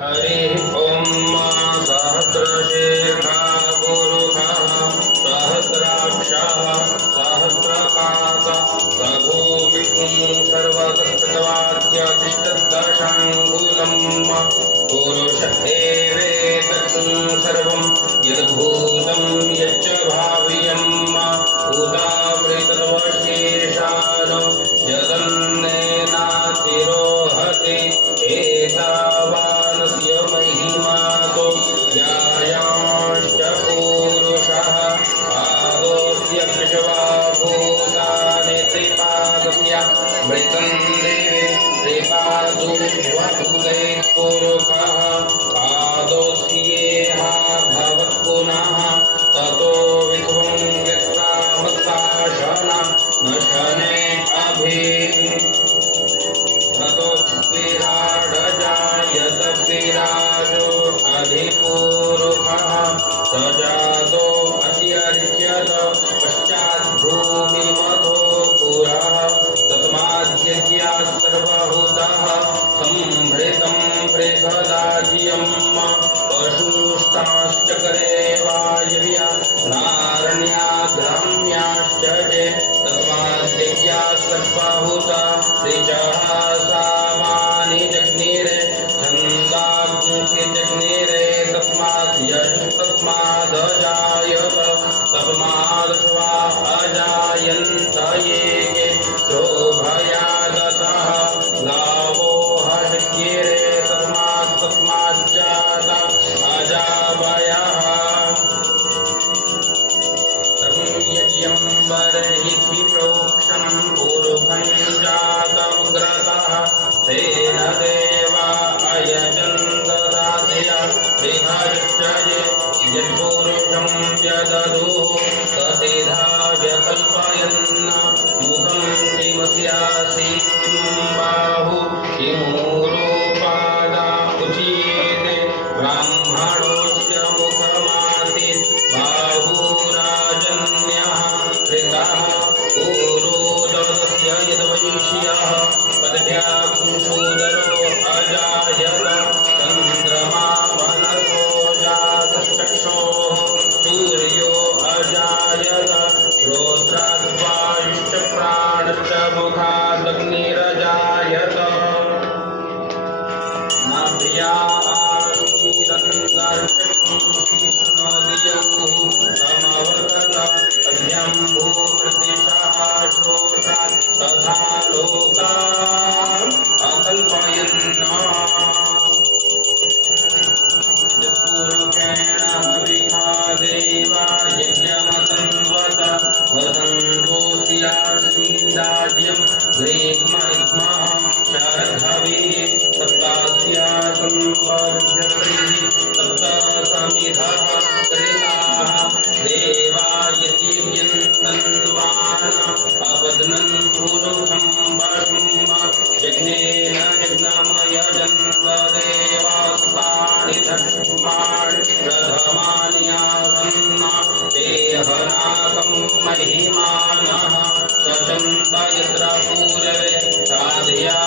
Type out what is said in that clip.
हरि ओम सहस्रशीर्षा पुरुषः सहस्राक्षः सहस्रपाद सभूमिपुं सर्वतस्तवाद्यतिष्ठदशाङ्गुलं पुरुष एवेतत्तं सर्वं यद्भूतं यच्च भाव्यं उदावृतवशेषान् यदन्नेनातिरोहति एतावानस्य महिमातो यायांश्च पुरुषः पादोऽस्य विश्वाभूतानि त्रिपादस्य मृतं देवे त्रिपादोऽभूते पुरुषः पादोऽस्येह भवत्पुनः ततो विश्वं यत्रामत्ताशना न शने अभि ततो विराडजायत विराजो अधिपुरुषः स जातो अत्यर्च्यत पश्चाद्भूमिमतो पुरः तस्माद्यज्ञात् सर्वभूतः संभृतं बृहदाज्यं पशुस्ताश्चक्रे वायव्या नारण्याग्राम्याश्च ये तस्माद्यज्ञात् सर्वभूता ऋचः सामानि जग्निरे छन्दांसि जग्निरे तस्मात् यजुस्तस्मादजायत तस्मादश्वा अजायन्त ये शोभयागतः गावो हजग्निरे तस्माच्चाता अजावयः यज्ञं बर्हिः प्रोक्षं पुरुषं जातमग्रतः तेन देवा अयजन्त दातया विघायश्च ये यत्पुरुषं व्यदधुः तथिधा व्यकल्पयन् मुखं किमस्यासि किं बाहु किमूरोपादा उच्यते ब्राह्मणोऽस्य मुखमासीत् बाहुराजन्यः कृतः ऊरोदस्य यद्वैश्यः पदव्याकुशोदरो अजायत चन्द्रमा मनसो जातश्चक्षोः सूर्यो अजायत श्रोत्राद्वायुश्च प्राणश्च मुखादग्निरजायत तथा लोका अकल्पयन् यत्पुरुषेण हविषा देवा यज्ञमतन्वत वसन्तोऽस्यासीदाज्यं ग्रीष्मः शरद्धविः सप्तास्या संवर्ध्यते सप्तसमिधः कृताः देवा यज्ञन्तन्वान् अपद्नन् पुरुषं वशं यज्ञेन यज्ञमयजन्त देवास्तानि धर्माणि प्रथमान्यासन्न देहनाकं महिमानः सचन्त यत्र पूर्वे साध्या